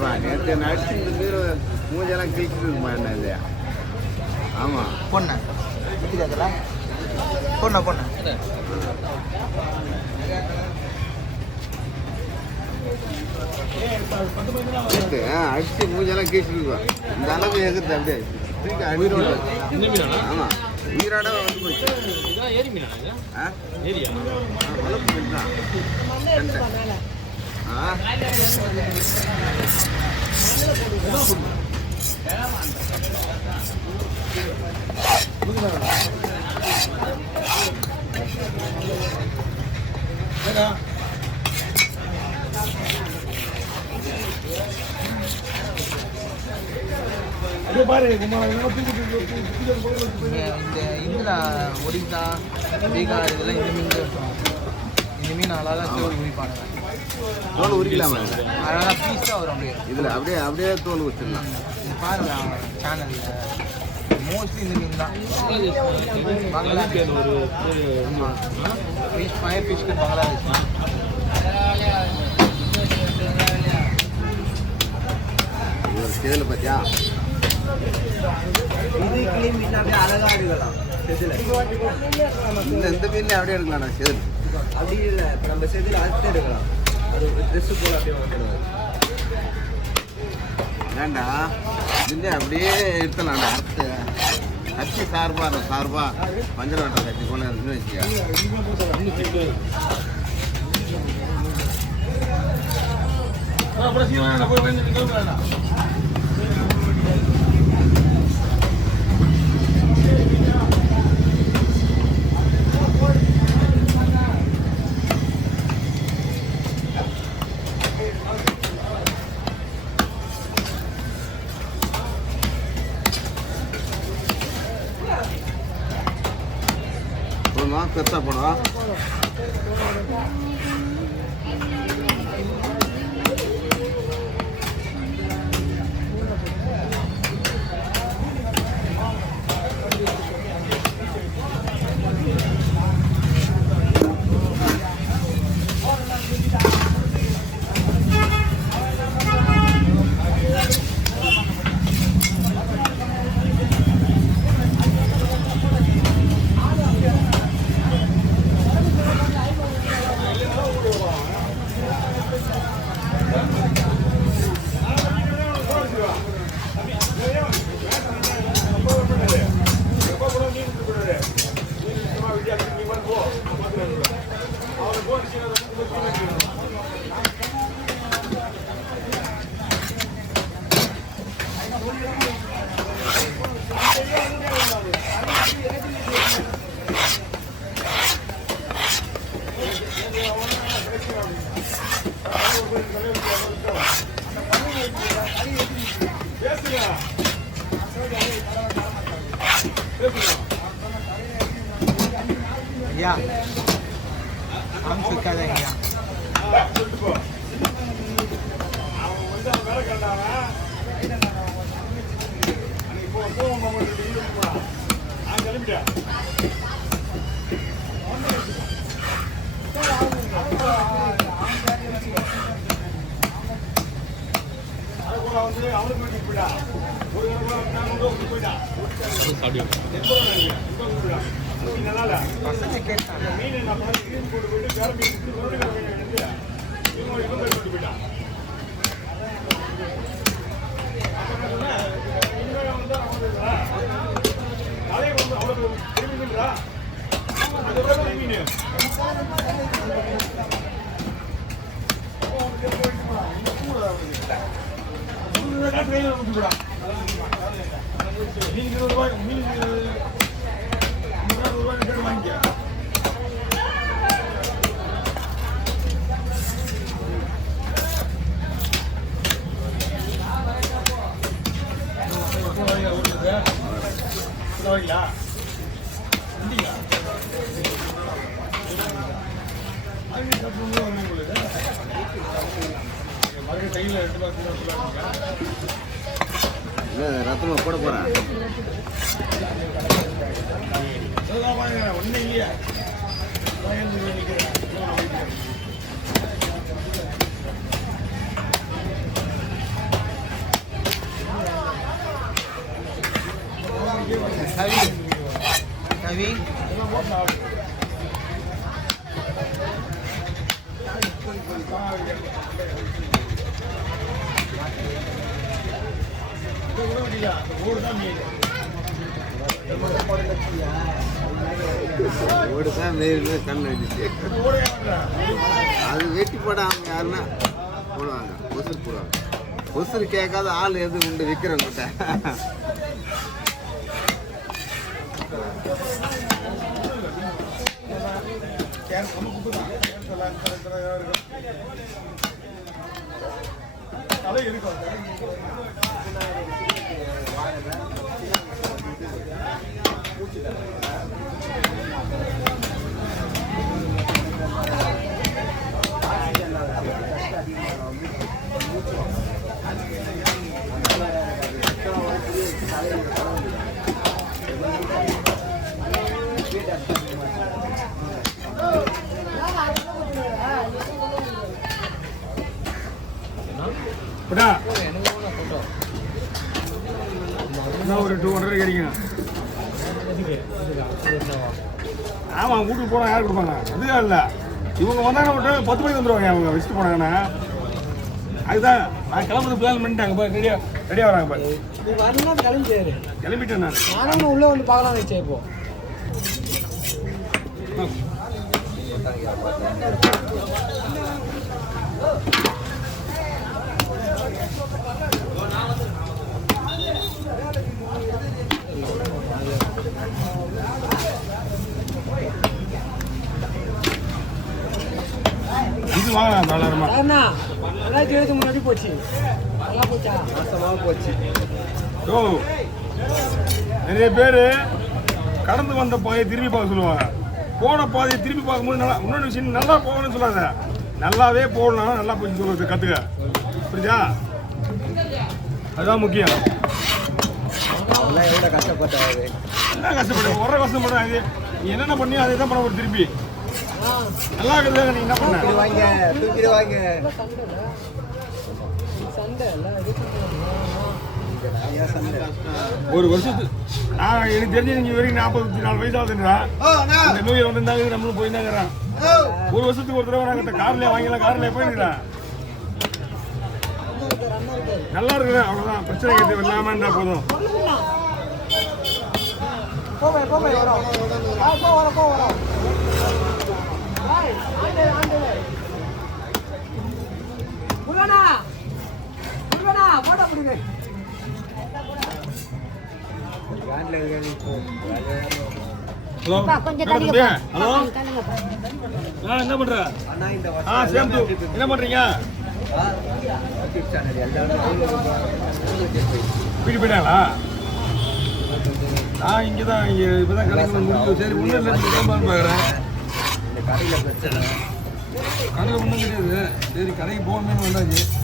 வா நேற்று நடிச்சு இந்த மீன் மூஞ்செல்லாம் கிழிச்சிருக்குமா என்ன இல்லையா ஆமாம் பொண்ணு பொண்ணு பொண்ணு அடிச்சு மூஞ்செல்லாம் கீழ்ச்சிருக்குவா இந்த அளவு எகுது அப்படியே உயிரோட ஆமாம் உயிரோட வந்து போச்சு வளர்ப்பு மீன் தான் இந்த இந்திரா ஒடிசா பீகார் இதெல்லாம் இந்த மீன் அழகாக தோல் உரிப்பானுங்க தோல் உரிக்கலாமா அழகாக பீஸாக வரும் அப்படியே இதில் அப்படியே அப்படியே தோல் வச்சிடலாம் இது பாருங்க சேனலில் மோஸ்ட்லி இந்த மீன் தான் பங்களாதேஷ் ஃபிஷ் ஃபயர் ஃபிஷ்க்கு பங்களாதேஷ் ஒரு சேதல் பார்த்தியா இது கிளீன் மீன் அப்படியே அழகாக இருக்கலாம் இந்த மீன்லேயே அப்படியே எடுக்கலாம்ண்ணா சேதல் அப்படி இல்லை இப்போ நம்ம செதில் அறுத்து எடுக்கலாம் அது ட்ரெஸ்ஸு போல் அப்படியே வந்துடுவாங்க ஏண்டா இதுலேயே அப்படியே எடுத்தலாம்டா அறுத்து கட்சி சார்பா பஞ்சர் வட்டம் கட்சி போல இருக்குன்னு வச்சுக்கா பெருசாக போடுவா ஐயா இருக்காதா ஐயா ரத்தமா போட போறேன் ஒன்னும் இல்லையா கவி கவி ஓடுதான் மேலே கண் அடிச்சு அது வெட்டி போடாம யாருன்னா போடுவாங்க கொசுறு போடுவாங்க கொசுறு கேட்காத ஆள் எது உண்டு விற்கிறவங்கிட்ட ஒரு 200 கிடைக்கும். ஆமாம் வீட்டுக்கு போனால் யார் கொடுப்பாங்க? அதுதான் இல்லை இவங்க வந்தாங்க விட்டு 10 மணிக்கு வந்துடுவாங்க. அவங்க வச்சுட்டு போனாங்கன்னா அதுதான் நான் கிளம்புறது பிளான் பண்ணிட்டாங்க. போய் ரெடியாக வராங்க. போய் வரணும் கிளம்பிட்டாரு. கிளம்பிட்டேன் நான். நானும் உள்ளே வந்து பார்க்கலாம் வச்சேன். இப்போ இது வாங்கலாம் தாராளமா. நல்லா தேதி முன்னாடி போச்சு. நல்லா போச்சா? மாசமாக போச்சு. ஓ நிறைய பேர் கடந்து வந்த பாதையை திரும்பி பார்க்க சொல்லுவாங்க. போன பாதையை திரும்பி பார்க்கும்போது நல்லா இன்னொரு விஷயம் நல்லா போகணும்னு சொல்லாத. நல்லாவே போகணும். நல்லா போய் சொல்லுறது கற்றுக்க. புரியுதா? அதுதான் முக்கியம். எவ்வளோ கஷ்டப்பட்டாரு. என்ன கஷ்டப்பட்டு வர கஷ்டப்படாது. நீ என்னென்ன பண்ணியோ அதை தான் பண்ண ஒரு திருப்பி நல்லா இருக்கிறது. நீ என்ன பண்ண தூக்கிடுவாங்க. ஒரு வருஷத்துக்கு நான் எனக்கு தெரிஞ்சு நீங்க வரைக்கும் 44 வயசாகுதுன்றா. இந்த நோய் வந்திருந்தாங்க நம்மளும் போயிருந்தாங்கிறான். ஒரு வருஷத்துக்கு ஒரு தடவை நாங்கள் கார்லேயே வாங்கிக்கலாம். கார்லேயே போயிருக்கிறேன். நல்லா இருக்குறேன். அவ்வளோதான். பிரச்சனை கிடையாது. இல்லாமல் இருந்தால் போதும். என்ன பண்ற? என்ன பண்றீங்க? வீட்டு போயிட்டாங்களா? நான் இங்கே தான் இப்போதான் கடைக்கு முடிஞ்சு. சரி ஒன்றும் இல்லை. பார்க்குறேன் கடையில் ஒன்றும் கிடையாது. சரி கடைக்கு போகணும்னு வந்தாச்சு.